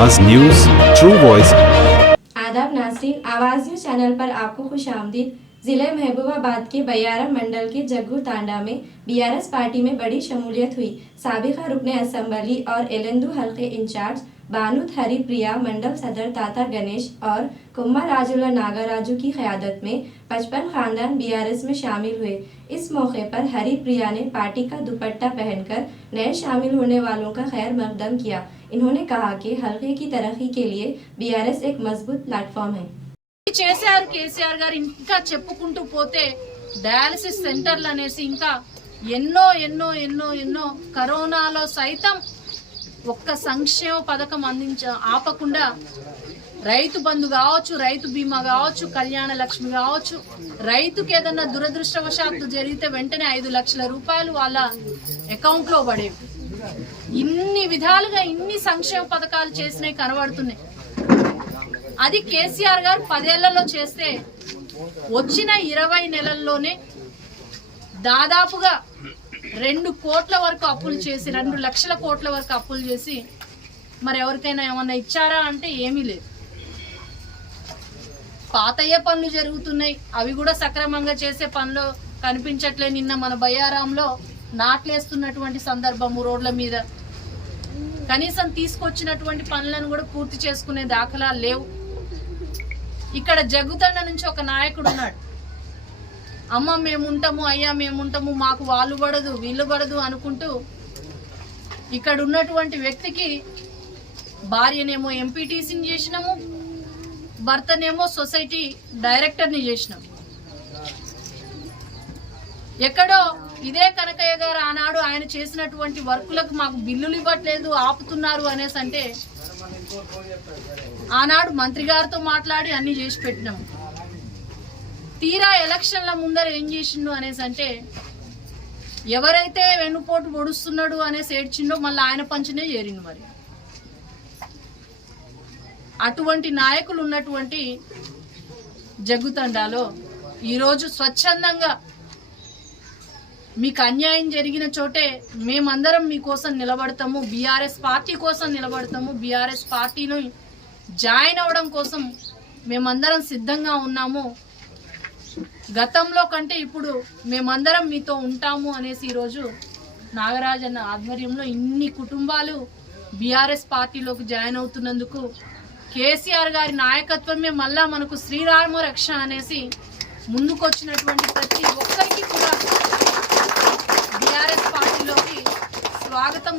आवाज news, true voice. आदाब नाज़रीन, आवाज़ न्यूज़ चैनल पर आपको खुशामदीद। जिले महबूबाबाद के बयारा मंडल के जग्गू तांडा में बीआरएस पार्टी में बड़ी शमूलियत हुई। साबिका रुकने असम्बली और एलंदू हल्के इंचार्ज बानुत हरिप्रिया, मंडल सदर ताता गणेश और कुम्मा राजुला नागराजू की क़यादत में 55 खानदान बीआरएस में शामिल हुए। इस मौके पर हरिप्रिया ने पार्टी का दुपट्टा पहनकर नए शामिल होने वालों का खैर मकदम किया। इन्होंने कहा कि हल्के की तरक्की के लिए बीआरएस एक मजबूत प्लेटफॉर्म है। చేశారు కేసీఆర్ గారు ఇంకా చెప్పుకుంటూ పోతే డయాలసిస్ సెంటర్లు అనేసి ఇంకా ఎన్నో ఎన్నో ఎన్నో ఎన్నో కరోనాలో సైతం ఒక్క సంక్షేమ పథకం ఆపకుండా రైతు బంధు కావచ్చు, రైతు బీమా కావచ్చు, కళ్యాణ లక్ష్మి కావచ్చు, రైతుకి ఏదన్నా దురదృష్టవశాత్తు జరిగితే వెంటనే 5 లక్షల రూపాయలు వాళ్ళ అకౌంట్ లో పడేవి. ఇన్ని విధాలుగా ఇన్ని సంక్షేమ పథకాలు చేసినవి కనబడుతున్నాయి. అది కేసీఆర్ గారు 10 ఏళ్లలో చేస్తే వచ్చిన 20 నెలల్లోనే దాదాపుగా 2 కోట్ల వరకు అప్పులు చేసి 2 లక్షల కోట్ల వరకు అప్పులు చేసి మరి ఎవరికైనా ఏమన్నా ఇచ్చారా అంటే ఏమీ లేదు. పాతయ్య పనులు జరుగుతున్నాయి, అవి కూడా సక్రమంగా చేసే పనులు కనిపించట్లే. నిన్న మన బయ్యారాంలో నాట్లేస్తున్నటువంటి సందర్భము రోడ్ల మీద కనీసం తీసుకొచ్చినటువంటి పనులను కూడా పూర్తి చేసుకునే దాఖలాలు లేవు. ఇక్కడ జగ్గుతండ నుంచి ఒక నాయకుడు ఉన్నాడు, అమ్మ మేముంటాము, అయ్యా మేముంటాము, మాకు వాళ్ళు పడదు వీళ్ళు పడదు అనుకుంటూ ఇక్కడ ఉన్నటువంటి వ్యక్తికి భార్యనేమో ఎంపీటీసీని చేసినాము, భర్తనేమో సొసైటీ డైరెక్టర్ని చేసినాము. ఎక్కడో ఇదే కనకయ్య గారు ఆనాడు ఆయన చేసినటువంటి వర్కులకు మాకు బిల్లులు ఇవ్వట్లేదు, ఆపుతున్నారు అనేసి అంటే ఆనాడు మంత్రి గారితో మాట్లాడి అన్ని చేసి పెట్టినాము. తీరా ఎలక్షన్ల ముందర ఏం చేసిండు అనేసి అంటే ఎవరైతే వెన్నుపోటు పొడుస్తున్నాడు అనేసి ఏడ్చిండో మళ్ళీ ఆయన పంచనే చేరిండు. మరి అటువంటి నాయకులు ఉన్నటువంటి జగ్గుతండాలో ఈరోజు స్వచ్ఛందంగా మీకు అన్యాయం జరిగిన చోటే మేమందరం మీకోసం నిలబడతాము, బీఆర్ఎస్ పార్టీ కోసం నిలబడతాము, బీఆర్ఎస్ పార్టీలో జాయిన్ అవ్వడం కోసం మేమందరం సిద్ధంగా ఉన్నాము, గతంలో కంటే ఇప్పుడు మేమందరం మీతో ఉంటాము అనేసి ఈరోజు నాగరాజన్న ఆధ్వర్యంలో ఇన్ని కుటుంబాలు బీఆర్ఎస్ పార్టీలోకి జాయిన్ అవుతున్నందుకు కేసీఆర్ గారి నాయకత్వమే మళ్ళా మనకు శ్రీరామ రక్ష అనేసి ముందుకొచ్చినటువంటి ప్రతి ఒక్కరికి కూడా బీఆర్ఎస్ పార్టీలోకి స్వాగతం